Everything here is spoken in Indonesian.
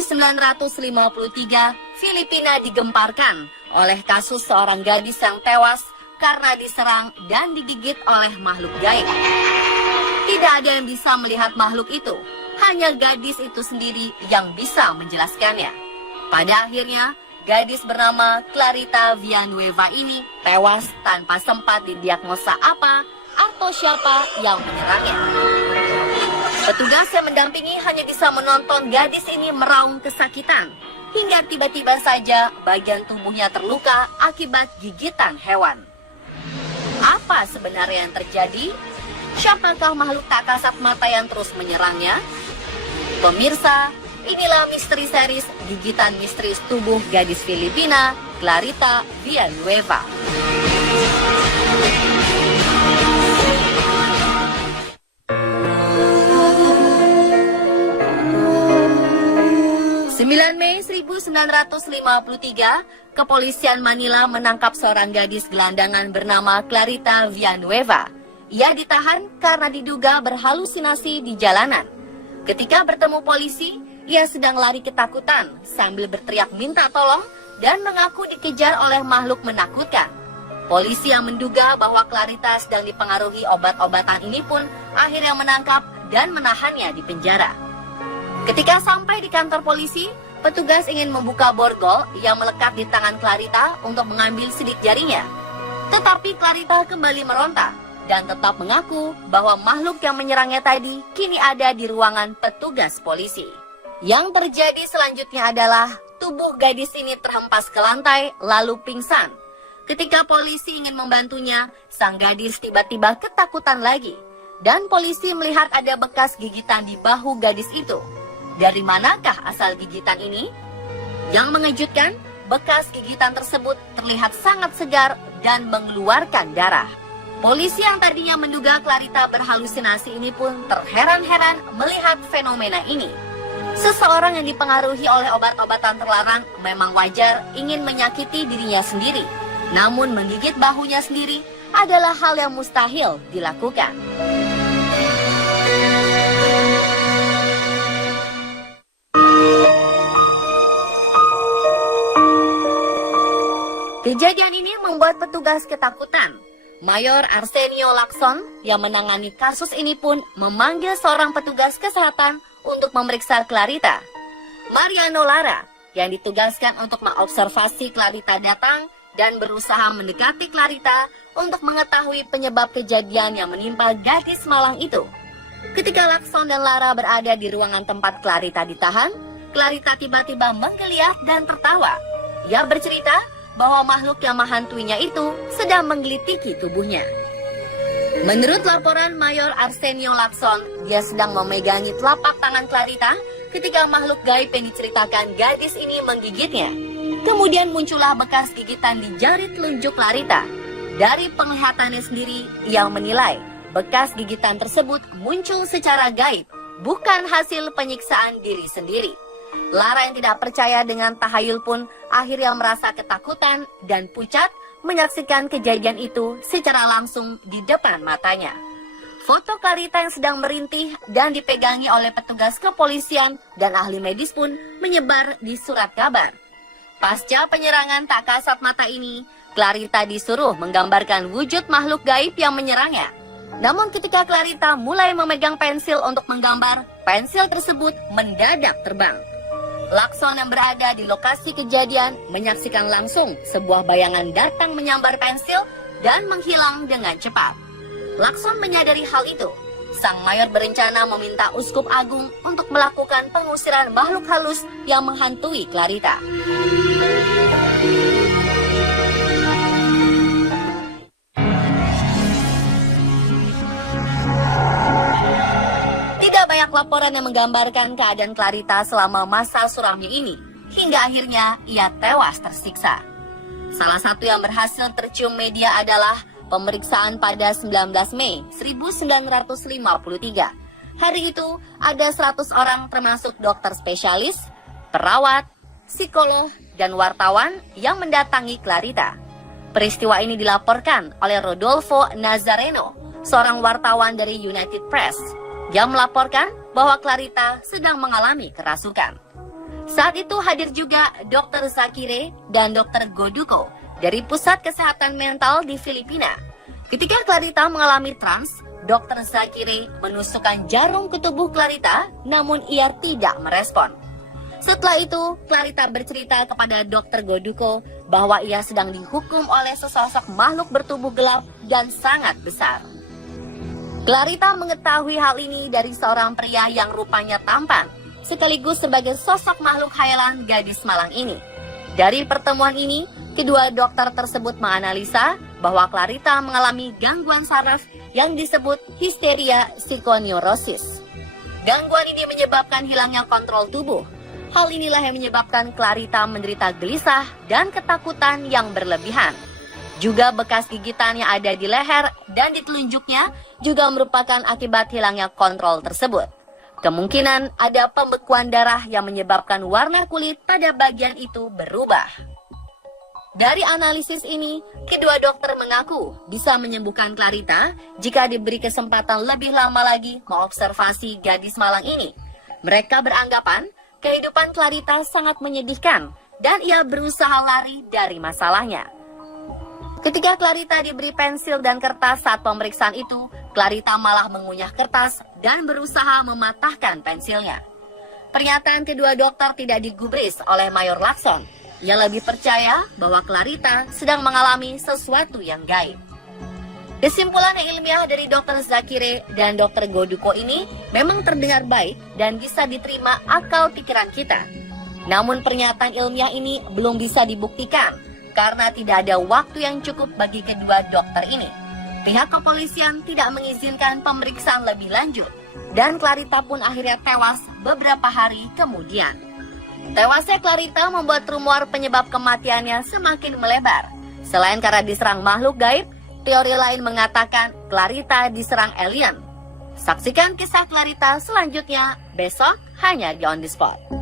1953, Filipina digemparkan oleh kasus seorang gadis yang tewas karena diserang dan digigit oleh makhluk gaib. Tidak ada yang bisa melihat makhluk itu, hanya gadis itu sendiri yang bisa menjelaskannya. Pada akhirnya, gadis bernama Clarita Villanueva ini tewas tanpa sempat didiagnosa apa atau siapa yang menyerangnya. Petugas yang mendampingi hanya bisa menonton gadis ini meraung kesakitan, hingga tiba-tiba saja bagian tubuhnya terluka akibat gigitan hewan. Apa sebenarnya yang terjadi? Siapakah makhluk tak kasat mata yang terus menyerangnya? Pemirsa, inilah misteri series Gigitan Misterius Tubuh Gadis Filipina, Clarita Villanueva. Mei 1953, kepolisian Manila menangkap seorang gadis gelandangan bernama Clarita Villanueva. Ia ditahan karena diduga berhalusinasi di jalanan. Ketika bertemu polisi, ia sedang lari ketakutan sambil berteriak minta tolong dan mengaku dikejar oleh makhluk menakutkan. Polisi yang menduga bahwa Clarita sedang dipengaruhi obat-obatan ini pun akhirnya menangkap dan menahannya di penjara. Ketika sampai di kantor polisi, petugas ingin membuka borgol yang melekat di tangan Clarita untuk mengambil sidik jarinya. Tetapi Clarita kembali meronta dan tetap mengaku bahwa makhluk yang menyerangnya tadi kini ada di ruangan petugas polisi. Yang terjadi selanjutnya adalah tubuh gadis ini terhempas ke lantai lalu pingsan. Ketika polisi ingin membantunya, sang gadis tiba-tiba ketakutan lagi. Dan polisi melihat ada bekas gigitan di bahu gadis itu. Dari manakah asal gigitan ini? Yang mengejutkan, bekas gigitan tersebut terlihat sangat segar dan mengeluarkan darah. Polisi yang tadinya menduga Clarita berhalusinasi ini pun terheran-heran melihat fenomena ini. Seseorang yang dipengaruhi oleh obat-obatan terlarang memang wajar ingin menyakiti dirinya sendiri. Namun menggigit bahunya sendiri adalah hal yang mustahil dilakukan. Kejadian ini membuat petugas ketakutan. Mayor Arsenio Lacson yang menangani kasus ini pun memanggil seorang petugas kesehatan untuk memeriksa Clarita. Mariano Lara yang ditugaskan untuk mengobservasi Clarita datang dan berusaha mendekati Clarita untuk mengetahui penyebab kejadian yang menimpa gadis malang itu. Ketika Lacson dan Lara berada di ruangan tempat Clarita ditahan, Clarita tiba-tiba menggeliat dan tertawa. Ia bercerita bahwa makhluk yang menghantuinya itu sedang menggelitiki tubuhnya. Menurut laporan Mayor Arsenio Lacson, dia sedang memegangi telapak tangan Clarita ketika makhluk gaib yang diceritakan gadis ini menggigitnya. Kemudian muncullah bekas gigitan di jari telunjuk Clarita. Dari penglihatannya sendiri, ia menilai bekas gigitan tersebut muncul secara gaib, bukan hasil penyiksaan diri sendiri. Lara yang tidak percaya dengan tahayul pun akhirnya merasa ketakutan dan pucat menyaksikan kejadian itu secara langsung di depan matanya. Foto Clarita yang sedang merintih dan dipegangi oleh petugas kepolisian dan ahli medis pun menyebar di surat kabar. Pasca penyerangan tak kasat mata ini, Clarita disuruh menggambarkan wujud makhluk gaib yang menyerangnya. Namun ketika Clarita mulai memegang pensil untuk menggambar, pensil tersebut mendadak terbang. Lacson yang berada di lokasi kejadian menyaksikan langsung sebuah bayangan datang menyambar pensil dan menghilang dengan cepat. Lacson menyadari hal itu. Sang mayor berencana meminta uskup agung untuk melakukan pengusiran makhluk halus yang menghantui Clarita. Tidak banyak laporan yang menggambarkan keadaan Clarita selama masa suramnya ini, hingga akhirnya ia tewas tersiksa. Salah satu yang berhasil tercium media adalah pemeriksaan pada 19 Mei 1953. Hari itu ada 100 orang termasuk dokter spesialis, perawat, psikolog, dan wartawan yang mendatangi Clarita. Peristiwa ini dilaporkan oleh Rodolfo Nazareno, seorang wartawan dari United Press. Dia melaporkan bahwa Clarita sedang mengalami kerasukan. Saat itu hadir juga Dr. Zakire dan Dr. Goduko dari Pusat Kesehatan Mental di Filipina. Ketika Clarita mengalami trans, Dr. Zakire menusukkan jarum ke tubuh Clarita, namun ia tidak merespon. Setelah itu, Clarita bercerita kepada Dr. Goduko bahwa ia sedang dihukum oleh sesosok makhluk bertubuh gelap dan sangat besar. Clarita mengetahui hal ini dari seorang pria yang rupanya tampan, sekaligus sebagai sosok makhluk khayalan gadis malang ini. Dari pertemuan ini, kedua dokter tersebut menganalisa bahwa Clarita mengalami gangguan saraf yang disebut histeria psikoneurosis. Gangguan ini menyebabkan hilangnya kontrol tubuh. Hal inilah yang menyebabkan Clarita menderita gelisah dan ketakutan yang berlebihan. Juga bekas gigitan yang ada di leher dan di telunjuknya juga merupakan akibat hilangnya kontrol tersebut. Kemungkinan ada pembekuan darah yang menyebabkan warna kulit pada bagian itu berubah. Dari analisis ini, kedua dokter mengaku bisa menyembuhkan Clarita jika diberi kesempatan lebih lama lagi mengobservasi gadis malang ini. Mereka beranggapan kehidupan Clarita sangat menyedihkan dan ia berusaha lari dari masalahnya. Ketika Clarita diberi pensil dan kertas saat pemeriksaan itu, Clarita malah mengunyah kertas dan berusaha mematahkan pensilnya. Pernyataan kedua dokter tidak digubris oleh Mayor Lacson. Ia lebih percaya bahwa Clarita sedang mengalami sesuatu yang gaib. Kesimpulan yang ilmiah dari Dr. Zakire dan Dr. Goduko ini memang terdengar baik dan bisa diterima akal pikiran kita. Namun pernyataan ilmiah ini belum bisa dibuktikan karena tidak ada waktu yang cukup bagi kedua dokter ini. Pihak kepolisian tidak mengizinkan pemeriksaan lebih lanjut dan Clarita pun akhirnya tewas beberapa hari kemudian. Tewasnya Clarita membuat rumor penyebab kematiannya semakin melebar. Selain karena diserang makhluk gaib, teori lain mengatakan Clarita diserang alien. Saksikan kisah Clarita selanjutnya besok hanya di On The Spot.